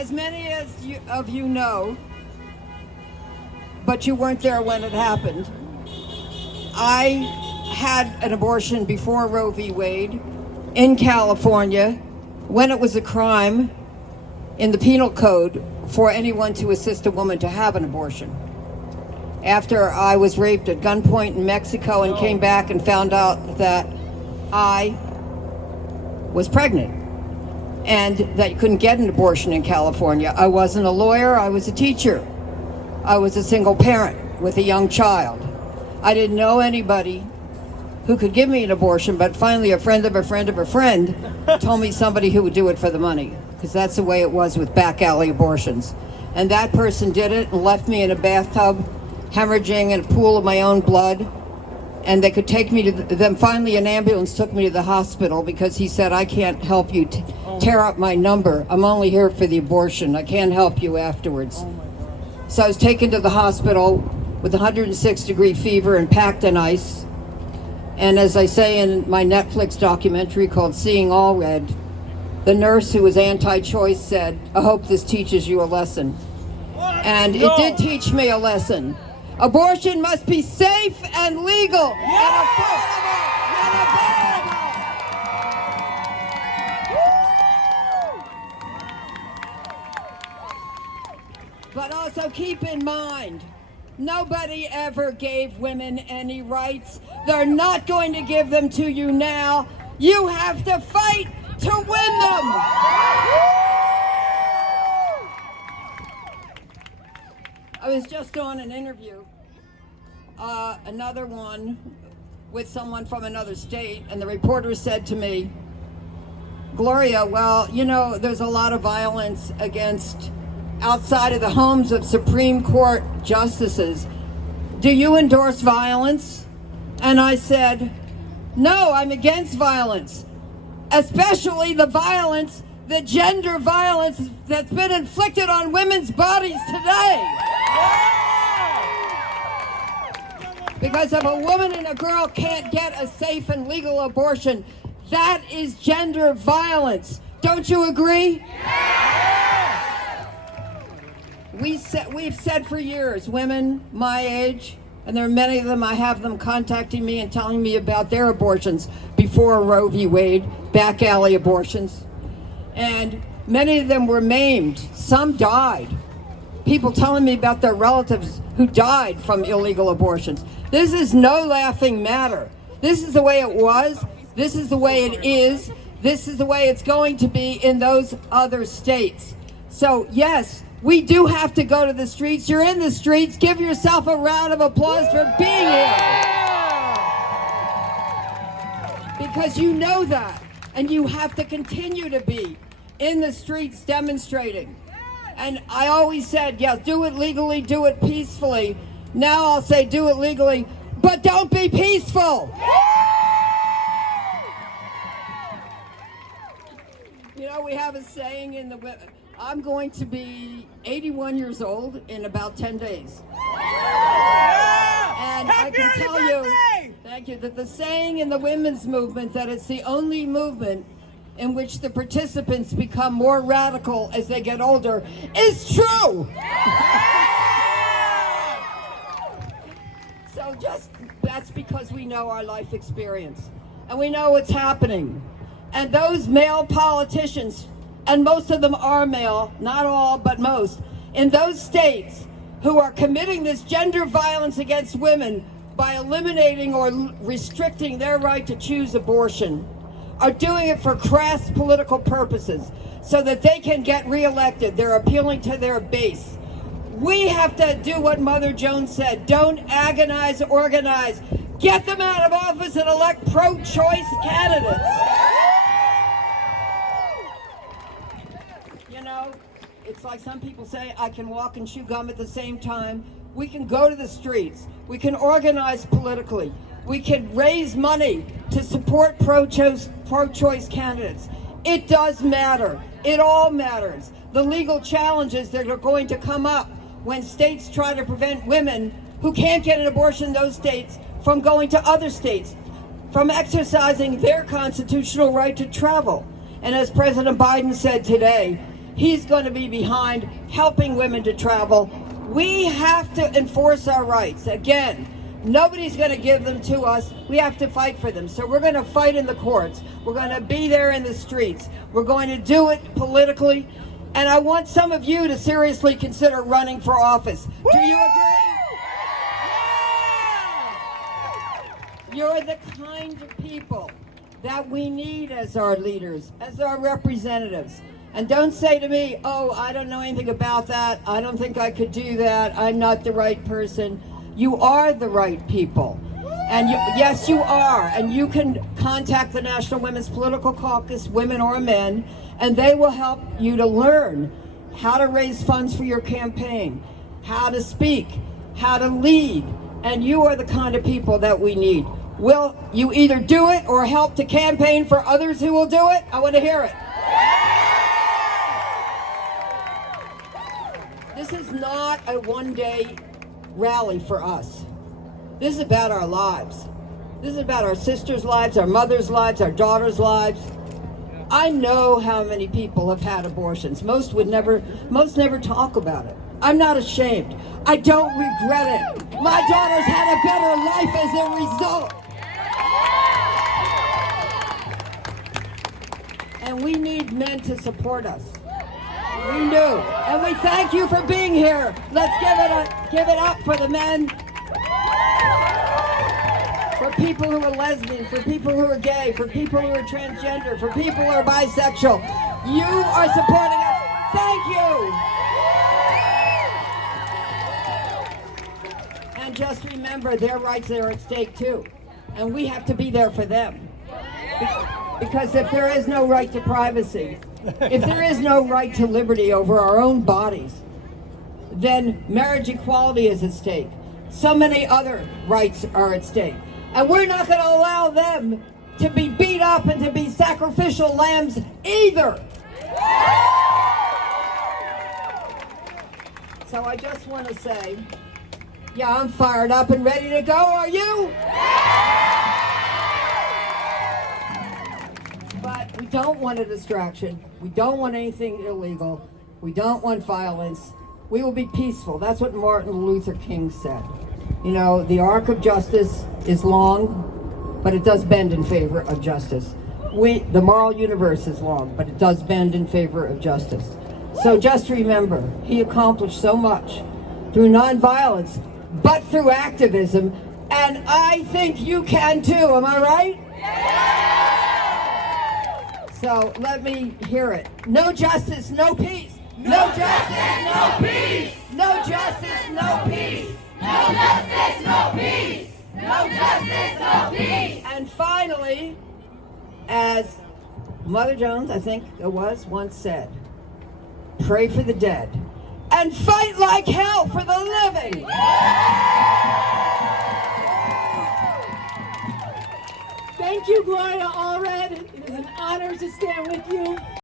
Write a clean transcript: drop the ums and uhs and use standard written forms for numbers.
As many of you know, but you weren't there when it happened, I had an abortion before Roe v. Wade in California when it was a crime in the penal code for anyone to assist a woman to have an abortion. After I was raped at gunpoint in Mexico and came back and found out that I was pregnant and that you couldn't get an abortion in California. I wasn't a lawyer, I was a teacher. I was a single parent with a young child. I didn't know anybody who could give me an abortion, but finally a friend of a friend of a friend told me somebody who would do it for the money, because that's the way it was with back alley abortions. And that person did it and left me in a bathtub, hemorrhaging in a pool of my own blood. And they could take me to them. Finally, an ambulance took me to the hospital because he said, I can't help you tear up my number. I'm only here for the abortion. I can't help you afterwards. So I was taken to the hospital with 106-degree fever and packed in ice. And as I say in my Netflix documentary called Seeing Allred, the nurse who was anti-choice said, I hope this teaches you a lesson. And it did teach me a lesson. Abortion must be safe and legal and affordable and available. But also keep in mind, nobody ever gave women any rights. They're not going to give them to you now. You have to fight to win them. I was just on an interview, another one with someone from another state, and the reporter said to me, Gloria, well, you know, there's a lot of violence against outside of the homes of Supreme Court justices. Do you endorse violence? And I said, no, I'm against violence, especially the violence, the gender violence that's been inflicted on women's bodies today. Because if a woman and a girl can't get a safe and legal abortion, that is gender violence. Don't you agree? We've said for years, women my age, and there are many of them, I have them contacting me and telling me about their abortions before Roe v. Wade, back alley abortions. And many of them were maimed. Some died. People telling me about their relatives who died from illegal abortions. This is no laughing matter. This is the way it was. This is the way it is. This is the way it's going to be in those other states. So yes, we do have to go to the streets. You're in the streets. Give yourself a round of applause for being here. Because you know that. And you have to continue to be in the streets demonstrating. And I always said, yeah, do it legally, do it peacefully. Now I'll say do it legally, but don't be peaceful. You know, we have a saying in the... I'm going to be 81 years old in about 10 days. And I can tell you, thank you, that the saying in the women's movement that it's the only movement in which the participants become more radical as they get older is true. So that's because we know our life experience and we know what's happening. And those male politicians, and most of them are male, not all, but most, in those states who are committing this gender violence against women by eliminating or restricting their right to choose abortion, are doing it for crass political purposes so that they can get reelected. They're appealing to their base. We have to do what Mother Jones said, don't agonize, organize. Get them out of office and elect pro-choice candidates. You know, it's like some people say, I can walk and chew gum at the same time. We can go to the streets. We can organize politically. We can raise money to support pro-choice candidates. It does matter. It all matters. The legal challenges that are going to come up when states try to prevent women who can't get an abortion in those states from going to other states, from exercising their constitutional right to travel. And as President Biden said today, He's going to be behind helping women to travel. We have to enforce our rights. Again, nobody's going to give them to us. We have to fight for them. So we're going to fight in the courts. We're going to be there in the streets. We're going to do it politically. And I want some of you to seriously consider running for office. Do you agree? Yeah! You're the kind of people that we need as our leaders, as our representatives. And don't say to me, oh, I don't know anything about that. I don't think I could do that. I'm not the right person. You are the right people. And yes, you are. And you can contact the National Women's Political Caucus, women or men, and they will help you to learn how to raise funds for your campaign, how to speak, how to lead. And you are the kind of people that we need. Will you either do it or help to campaign for others who will do it? I want to hear it. This is not a one-day rally for us. This is about our lives. This is about our sisters' lives, our mothers' lives, our daughters' lives. I know how many people have had abortions. Most never talk about it. I'm not ashamed. I don't regret it. My daughters had a better life as a result. And we need men to support us. We do. And we thank you for being here. Let's give it up for the men. For people who are lesbian, for people who are gay, for people who are transgender, for people who are bisexual. You are supporting us. Thank you. And just remember, their rights are at stake too. And we have to be there for them. Because if there is no right to privacy, if there is no right to liberty over our own bodies, then marriage equality is at stake. So many other rights are at stake. And we're not going to allow them to be beat up and to be sacrificial lambs either. So I just want to say, yeah, I'm fired up and ready to go. Are you? But we don't want a distraction. We don't want anything illegal. We don't want violence. We will be peaceful. That's what Martin Luther King said. You know, the arc of justice is long, but it does bend in favor of justice. The moral universe is long, but it does bend in favor of justice. So just remember, he accomplished so much through nonviolence, but through activism, and I think you can too, am I right? So let me hear it. No justice, no peace. No justice, no peace. No justice, no peace. No justice, no peace. No justice, no peace. And finally, as Mother Jones, I think it was, once said, pray for the dead and fight like hell for the living. Thank you, Gloria Allred. It is an honor to stand with you.